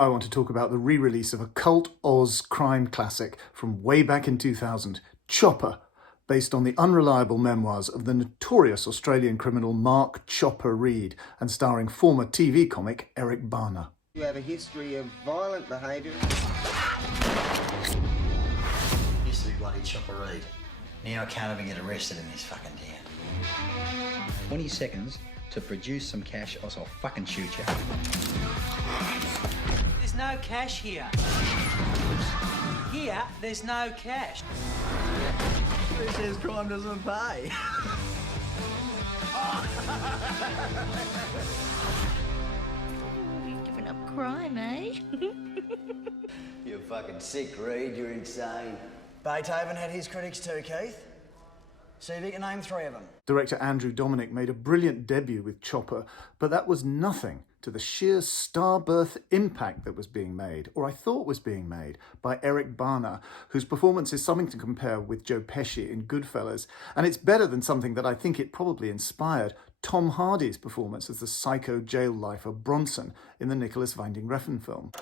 I want to talk about the re-release of a cult Oz crime classic from way back in 2000, Chopper, based on the unreliable memoirs of the notorious Australian criminal Mark Chopper Reed and starring former TV comic Eric Bana. You have a history of violent behaviour. Used to be bloody Chopper Reed. Now I can't even get arrested in this fucking town. 20 seconds to produce some cash or I'll fucking shoot you. There's no cash here. Here, there's no cash. Who says crime doesn't pay? You've given up crime, eh? You're fucking sick, Reed. You're insane. Beethoven had his critics too, Keith. See if you can name 3 of them. Director Dominik made a brilliant debut with Chopper, but that was nothing to the sheer star-birth impact that was being made, or I thought was being made, by Eric Bana, whose performance is something to compare with Joe Pesci in Goodfellas, and it's better than something that I think it probably inspired, Tom Hardy's performance as the psycho jail lifer Bronson in the Nicholas Winding Refn film.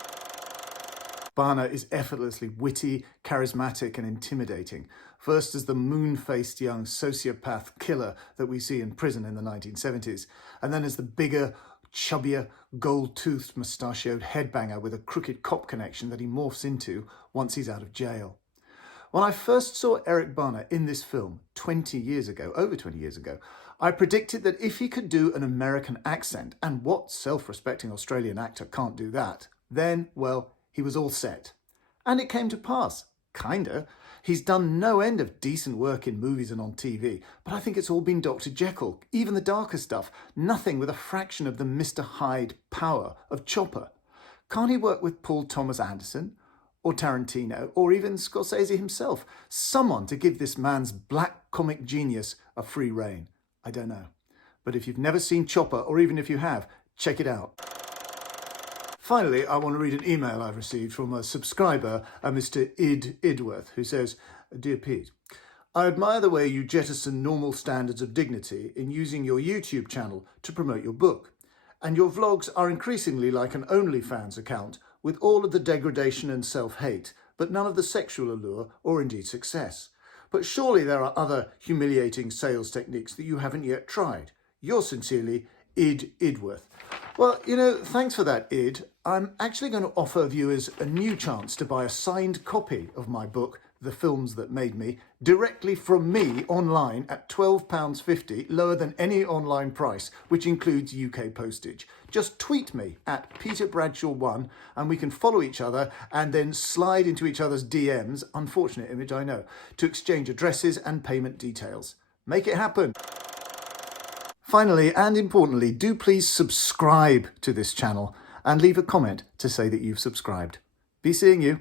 Bana is effortlessly witty, charismatic and intimidating, first as the moon-faced young sociopath killer that we see in prison in the 1970s, and then as the bigger, chubbier, gold-toothed, mustachioed headbanger with a crooked cop connection that he morphs into once he's out of jail. When I first saw Eric Bana in this film 20 years ago, over 20 years ago, I predicted that if he could do an American accent, and what self-respecting Australian actor can't do that, then, well, he was all set. And it came to pass. Kinda. He's done no end of decent work in movies and on TV, but I think it's all been Dr. Jekyll, even the darker stuff, nothing with a fraction of the Mr. Hyde power of Chopper. Can't he work with Paul Thomas Anderson, or Tarantino, or even Scorsese himself? Someone to give this man's black comic genius a free rein. I don't know. But if you've never seen Chopper, or even if you have, check it out. Finally, I want to read an email I've received from a subscriber, a Mr. Idworth, who says, "Dear Pete, I admire the way you jettison normal standards of dignity in using your YouTube channel to promote your book, and your vlogs are increasingly like an OnlyFans account with all of the degradation and self-hate, but none of the sexual allure or indeed success. But surely there are other humiliating sales techniques that you haven't yet tried. Yours sincerely, Idworth." Well, thanks for that, Id. I'm actually going to offer viewers a new chance to buy a signed copy of my book, The Films That Made Me, directly from me online at £12.50, lower than any online price, which includes UK postage. Just tweet me at PeterBradshaw1 and we can follow each other and then slide into each other's DMs, unfortunate image I know, to exchange addresses and payment details. Make it happen. Finally, and importantly, do please subscribe to this channel and leave a comment to say that you've subscribed. Be seeing you.